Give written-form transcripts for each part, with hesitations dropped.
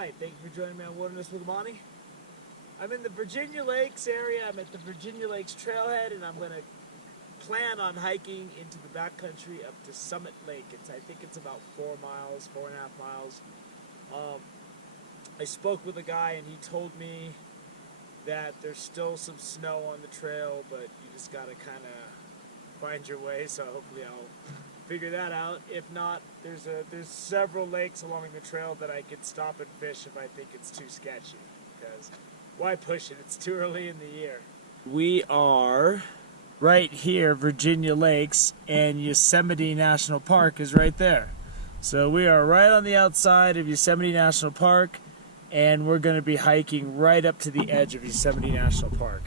Hi, thank you for joining me on Wilderness with Monty. I'm in the Virginia Lakes area. I'm at the Virginia Lakes Trailhead, and I'm going to plan on hiking into the backcountry up to Summit Lake. I think it's about 4 miles, 4.5 miles. I spoke with a guy, and he told me that there's still some snow on the trail, but you just got to kind of find your way, so hopefully I'll figure that out. If not, there's several lakes along the trail that I could stop and fish if I think it's too sketchy, because why push it? It's too early in the year. We are right here, Virginia Lakes, and Yosemite National Park is right there. So we are right on the outside of Yosemite National Park, and we're going to be hiking right up to the edge of Yosemite National Park.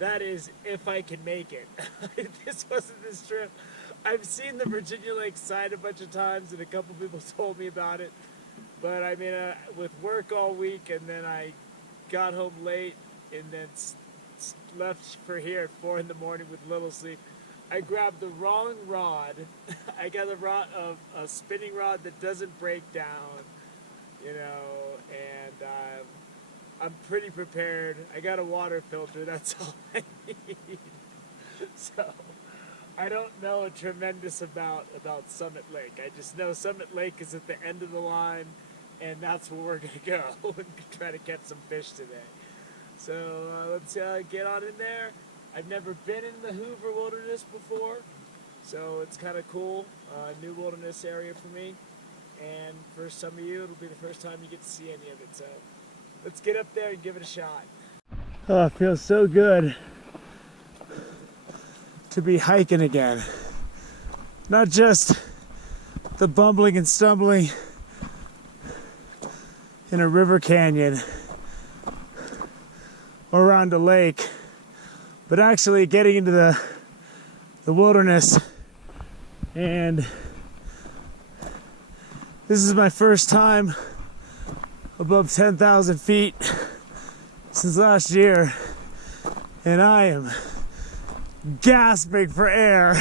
That is, if I can make it. If this wasn't this trip, I've seen the Virginia Lakes sign a bunch of times, and a couple people told me about it. But I mean, with work all week, and then I got home late, and then left for here at 4 in the morning with little sleep. I grabbed the wrong rod. I got a spinning rod that doesn't break down, you know, and I'm pretty prepared. I got a water filter, that's all I need. So, I don't know a tremendous amount about Summit Lake. I just know Summit Lake is at the end of the line, and that's where we're going to go and try to catch some fish today. So let's get on in there. I've never been in the Hoover Wilderness before, so it's kind of cool. New wilderness area for me, and for some of you, it'll be the first time you get to see any of it. So let's get up there and give it a shot. Oh, it feels so good to be hiking again. Not just the bumbling and stumbling in a river canyon or around a lake, but actually getting into the wilderness. And this is my first time above 10,000 feet since last year, and I am gasping for air.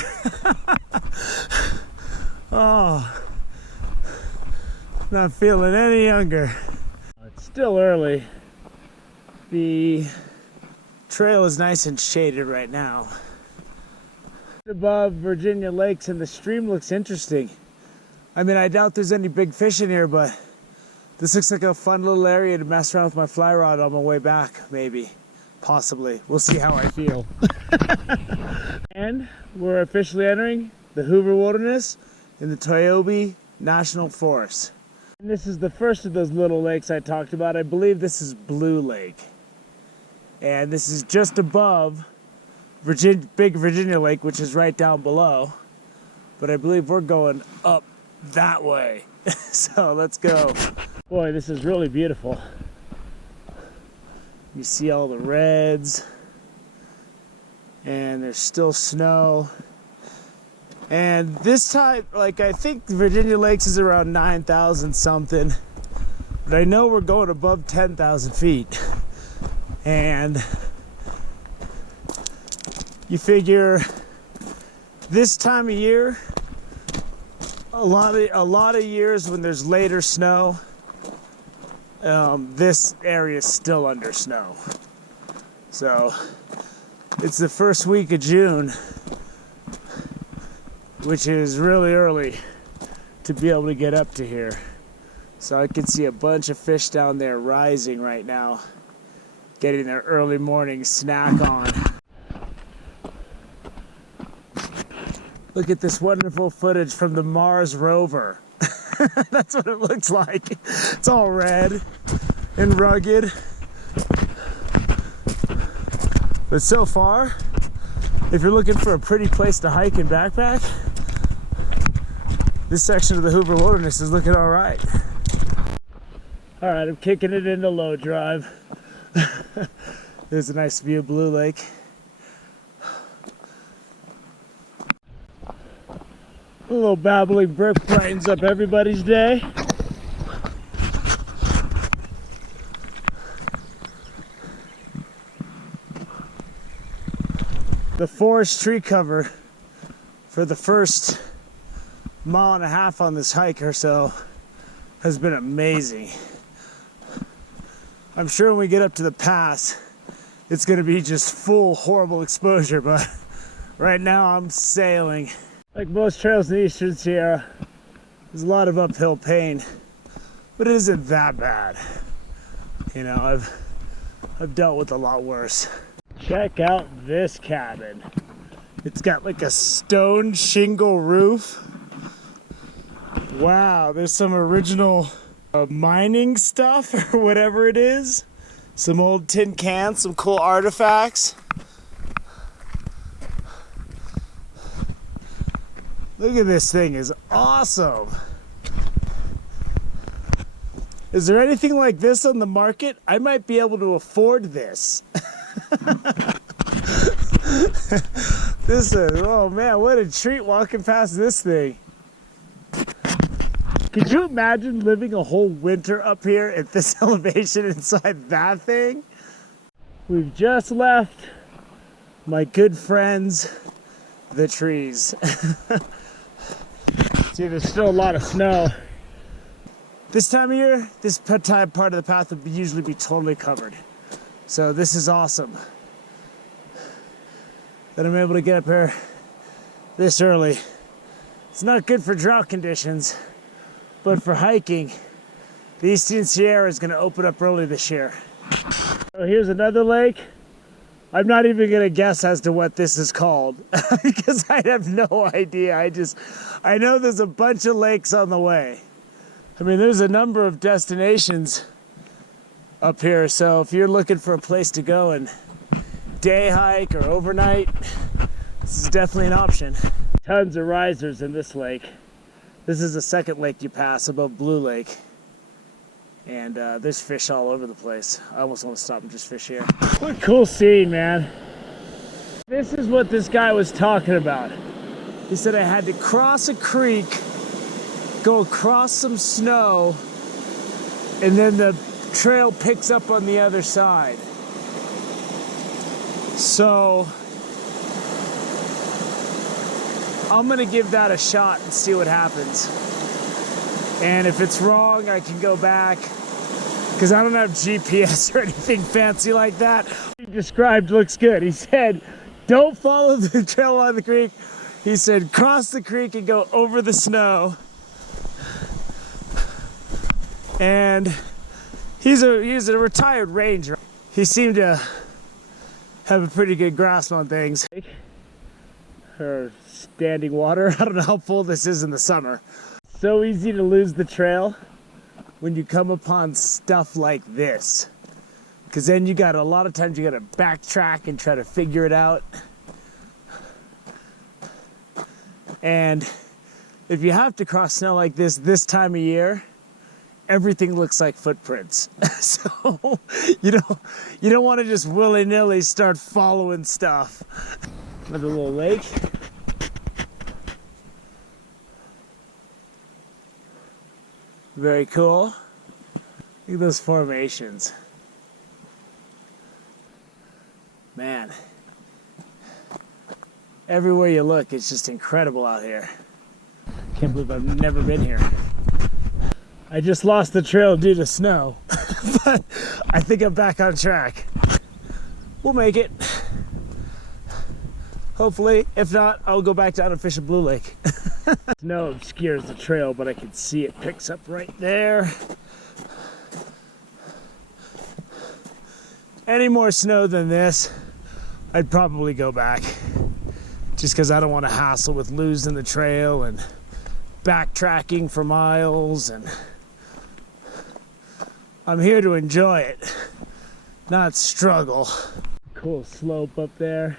Oh, not feeling any younger. It's still early. The trail is nice and shaded right now. Above Virginia Lakes, and the stream looks interesting. I mean, I doubt there's any big fish in here, but this looks like a fun little area to mess around with my fly rod on my way back, maybe. Possibly. We'll see how I feel. And we're officially entering the Hoover Wilderness in the Toyobe National Forest. And this is the first of those little lakes I talked about. I believe this is Blue Lake. And this is just above Big Virginia Lake, which is right down below. But I believe we're going up that way. So let's go. Boy, this is really beautiful. You see all the reds, and there's still snow. And this time, like, I think Virginia Lakes is around 9,000 something, but I know we're going above 10,000 feet. And you figure this time of year, a lot of years when there's later snow, this area is still under snow. So it's the first week of June, which is really early to be able to get up to here. So I can see a bunch of fish down there rising right now, getting their early morning snack on. Look at this wonderful footage from the Mars rover. That's what it looks like. It's all red and rugged. But so far, if you're looking for a pretty place to hike and backpack, this section of the Hoover Wilderness is looking all right. All right, I'm kicking it into low drive. There's a nice view of Blue Lake. A little babbling brook brightens up everybody's day. The forest tree cover for the first mile and a half on this hike or so has been amazing. I'm sure when we get up to the pass, it's gonna be just full horrible exposure, but right now I'm sailing. Like most trails in the Eastern Sierra, there's a lot of uphill pain, but it isn't that bad. You know, I've dealt with a lot worse. Check out this cabin. It's got like a stone shingle roof. Wow, there's some original mining stuff or whatever it is. Some old tin cans, some cool artifacts. Look at this thing, it's awesome. Is there anything like this on the market? I might be able to afford this. This is, oh man, what a treat walking past this thing. Could you imagine living a whole winter up here at this elevation inside that thing? We've just left my good friends, the trees. See, there's still a lot of snow. This time of year, this part of the path would usually be totally covered. So this is awesome that I'm able to get up here this early. It's not good for drought conditions, but for hiking, the Eastern Sierra is going to open up early this year. So here's another lake. I'm not even going to guess as to what this is called because I have no idea. I know there's a bunch of lakes on the way. I mean, there's a number of destinations up here, so if you're looking for a place to go and day hike or overnight, this is definitely an option. Tons of risers in this lake. This is the second lake you pass above Blue Lake. And there's fish all over the place. I almost want to stop and just fish here. What a cool scene, man. This is what this guy was talking about. He said I had to cross a creek, go across some snow, and then the trail picks up on the other side. So I'm gonna give that a shot and see what happens. And if it's wrong, I can go back because I don't have GPS or anything fancy like that. What he described looks good. He said, don't follow the trail along the creek. He said, cross the creek and go over the snow. And he's a retired ranger. He seemed to have a pretty good grasp on things. Or standing water. I don't know how full this is in the summer. So easy to lose the trail when you come upon stuff like this. Because then a lot of times you gotta backtrack and try to figure it out. And if you have to cross snow like this time of year, everything looks like footprints. So you don't want to just willy-nilly start following stuff. Another little lake. Very cool. Look at those formations. Man. Everywhere you look, it's just incredible out here. Can't believe I've never been here. I just lost the trail due to snow, but I think I'm back on track. We'll make it. Hopefully. If not, I'll go back down and fish a Blue Lake. Snow obscures the trail, but I can see it picks up right there. Any more snow than this, I'd probably go back. Just because I don't want to hassle with losing the trail and backtracking for miles. And I'm here to enjoy it, not struggle. Cool slope up there.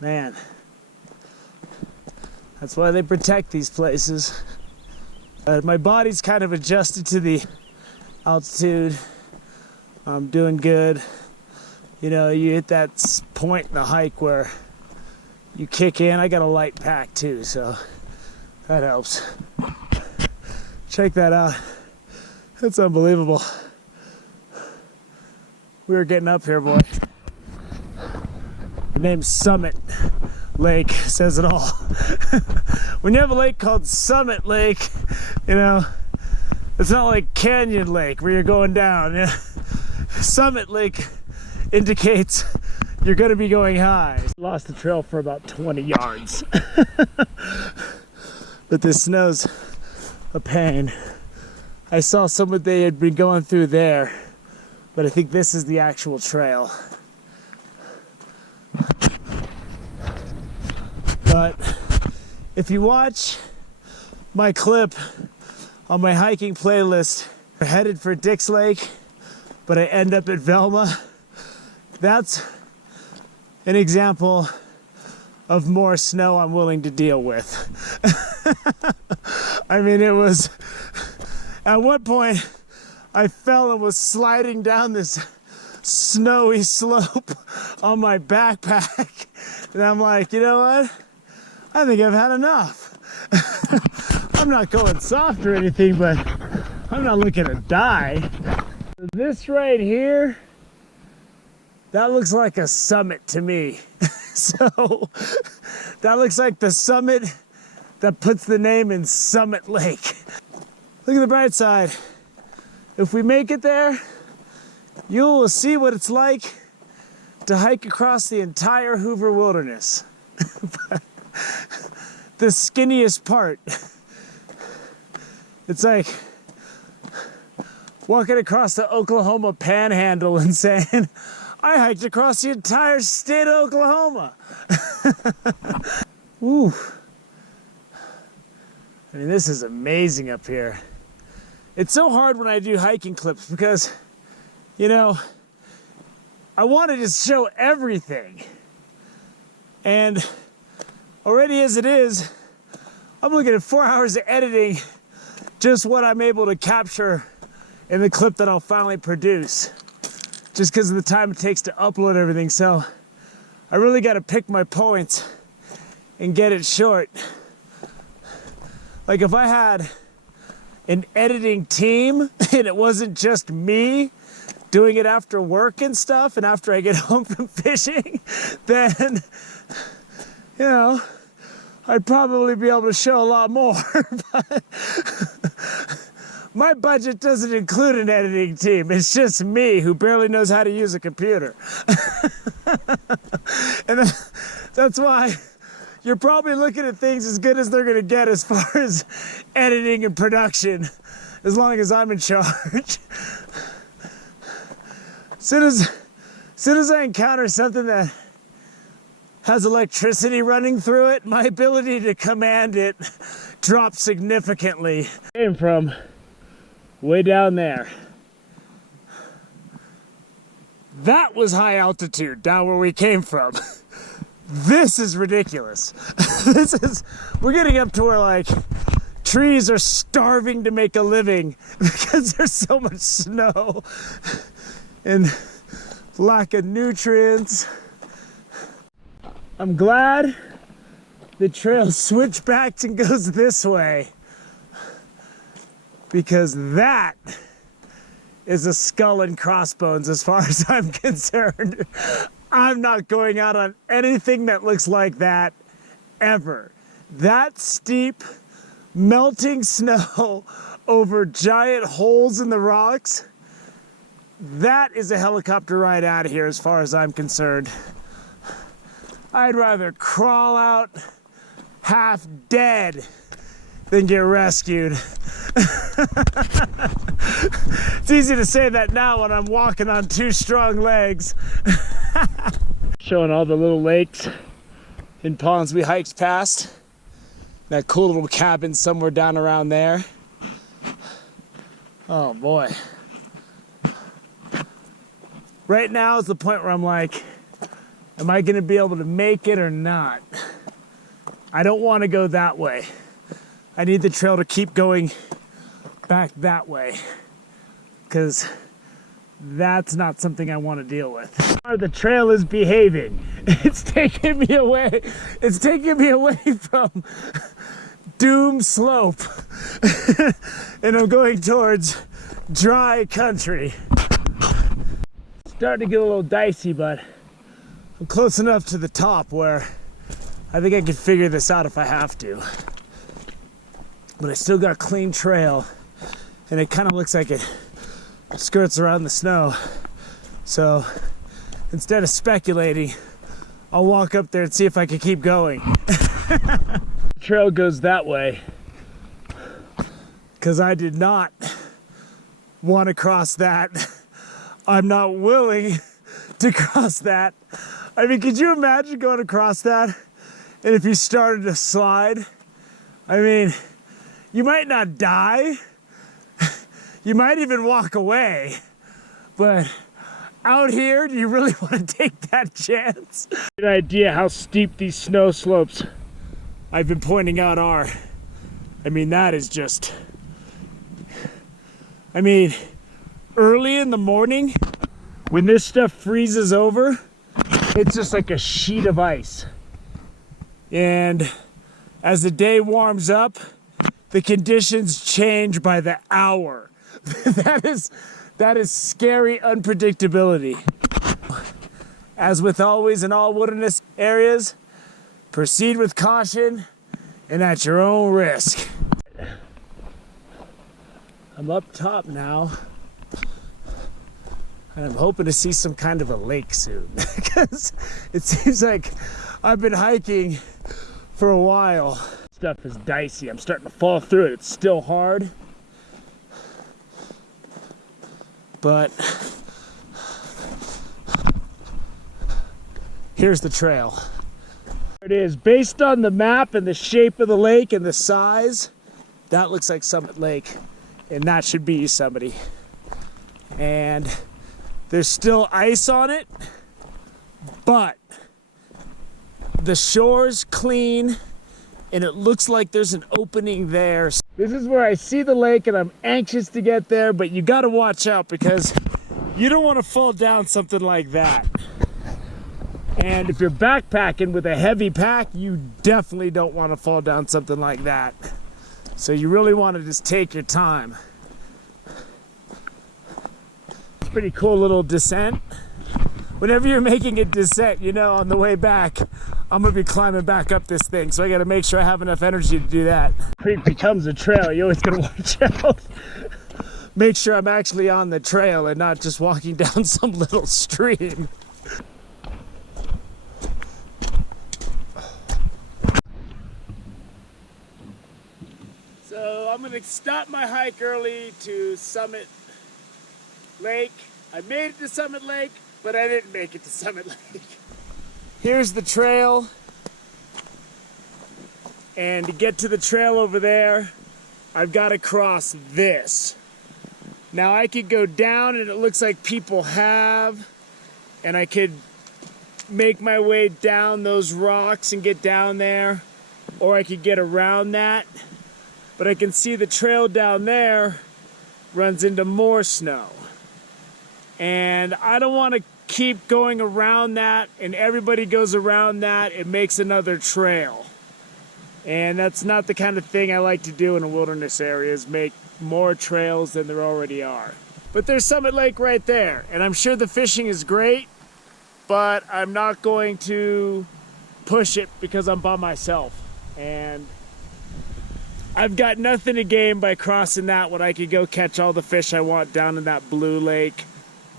Man, that's why they protect these places. My body's kind of adjusted to the altitude. I'm doing good. You know, you hit that point in the hike where you kick in. I got a light pack too, so that helps. Check that out. That's unbelievable. We were getting up here, boy. The name's Summit. Lake says it all. When you have a lake called Summit Lake, you know, it's not like Canyon Lake where you're going down. Yeah. Summit Lake indicates you're going to be going high. Lost the trail for about 20 yards. But this snow's a pain. I saw someone they had been going through there, but I think this is the actual trail. But if you watch my clip on my hiking playlist, we're headed for Dix Lake, but I end up at Velma. That's an example of more snow I'm willing to deal with. I mean, it was, at one point, I fell and was sliding down this snowy slope on my backpack. And I'm like, you know what? I think I've had enough. I'm not going soft or anything, but I'm not looking to die. This right here, that looks like a summit to me. So that looks like the summit that puts the name in Summit Lake. Look at the bright side. If we make it there, you will see what it's like to hike across the entire Hoover Wilderness. The skinniest part. It's like walking across the Oklahoma Panhandle and saying, I hiked across the entire state of Oklahoma. Ooh. I mean, this is amazing up here. It's so hard when I do hiking clips because, you know, I want to just show everything. And already as it is, I'm looking at 4 hours of editing just what I'm able to capture in the clip that I'll finally produce. Just because of the time it takes to upload everything. So I really got to pick my points and get it short. Like if I had an editing team and it wasn't just me doing it after work and stuff and after I get home from fishing, then, you know, I'd probably be able to show a lot more. But my budget doesn't include an editing team. It's just me who barely knows how to use a computer. And that's why you're probably looking at things as good as they're going to get as far as editing and production, as long as I'm in charge. Soon as I encounter something that has electricity running through it, my ability to command it drops significantly. Came from way down there. That was high altitude down where we came from. This is ridiculous. We're getting up to where like trees are starving to make a living because there's so much snow and lack of nutrients. I'm glad the trail switchbacks and goes this way, because that is a skull and crossbones as far as I'm concerned. I'm not going out on anything that looks like that ever. That steep, melting snow over giant holes in the rocks, that is a helicopter ride out of here as far as I'm concerned. I'd rather crawl out half dead than get rescued. It's easy to say that now when I'm walking on 2 strong legs. Showing all the little lakes and ponds we hiked past. That cool little cabin somewhere down around there. Oh boy. Right now is the point where I'm like, am I gonna be able to make it or not? I don't want to go that way. I need the trail to keep going back that way, because that's not something I want to deal with. The trail is behaving. It's taking me away. It's taking me away from Doom Slope. And I'm going towards dry country. Starting to get a little dicey, but I'm close enough to the top where I think I can figure this out if I have to. But I still got a clean trail, and it kind of looks like it skirts around the snow. So instead of speculating, I'll walk up there and see if I can keep going. The trail goes that way because I did not want to cross that. I'm not willing to cross that. I mean, could you imagine going across that? And if you started to slide, I mean, you might not die. You might even walk away. But out here, do you really want to take that chance? Good idea how steep these snow slopes I've been pointing out are. I mean, that is just, I mean, early in the morning, when this stuff freezes over, it's just like a sheet of ice. And as the day warms up, the conditions change by the hour. That is scary unpredictability. As with always in all wilderness areas, proceed with caution and at your own risk. I'm up top now, and I'm hoping to see some kind of a lake soon, because it seems like I've been hiking for a while. Stuff is dicey. I'm starting to fall through it. It's still hard, but here's the trail. There it is. Based on the map and the shape of the lake and the size, that looks like Summit Lake, and that should be Yosemite. And there's still ice on it, but the shore's clean, and it looks like there's an opening there. This is where I see the lake, and I'm anxious to get there, but you gotta watch out because you don't want to fall down something like that. And if you're backpacking with a heavy pack, you definitely don't want to fall down something like that. So you really want to just take your time. It's a pretty cool little descent. Whenever you're making a descent, you know, on the way back, I'm gonna be climbing back up this thing, so I gotta make sure I have enough energy to do that. Creek becomes a trail, you always gotta watch out. Make sure I'm actually on the trail and not just walking down some little stream. So I'm gonna stop my hike early to Summit Lake. I made it to Summit Lake, but I didn't make it to Summit Lake. Here's the trail, and to get to the trail over there, I've got to cross this. Now I could go down, and it looks like people have, and I could make my way down those rocks and get down there, or I could get around that. But I can see the trail down there runs into more snow. And I don't want to keep going around that, and everybody goes around that, it makes another trail. And that's not the kind of thing I like to do in a wilderness area, is make more trails than there already are. But there's Summit Lake right there, and I'm sure the fishing is great, but I'm not going to push it because I'm by myself. And I've got nothing to gain by crossing that when I could go catch all the fish I want down in that blue lake.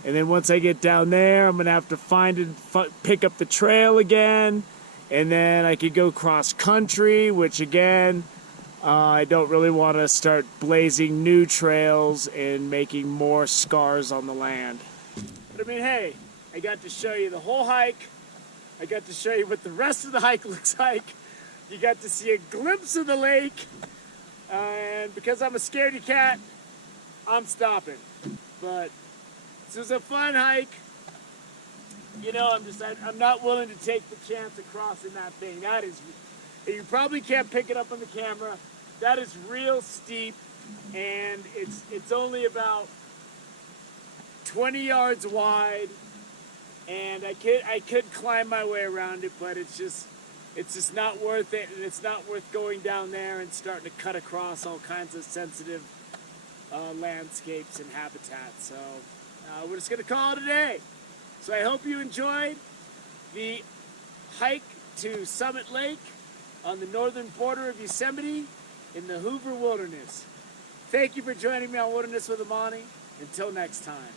And then once I get down there, I'm gonna have to find and pick up the trail again. And then I could go cross country, which again, I don't really want to start blazing new trails and making more scars on the land. But I mean, hey, I got to show you the whole hike. I got to show you what the rest of the hike looks like. You got to see a glimpse of the lake. And because I'm a scaredy cat, I'm stopping. But this was a fun hike. You know, I'm not willing to take the chance of crossing that thing. That is, you probably can't pick it up on the camera. That is real steep, and it's only about 20 yards wide. And I could climb my way around it, but it's just not worth it, and it's not worth going down there and starting to cut across all kinds of sensitive landscapes and habitats. So we're just going to call it a day. So I hope you enjoyed the hike to Summit Lake. on the northern border of Yosemite in the Hoover Wilderness. Thank you for joining me on Wilderness with Amani. Until next time.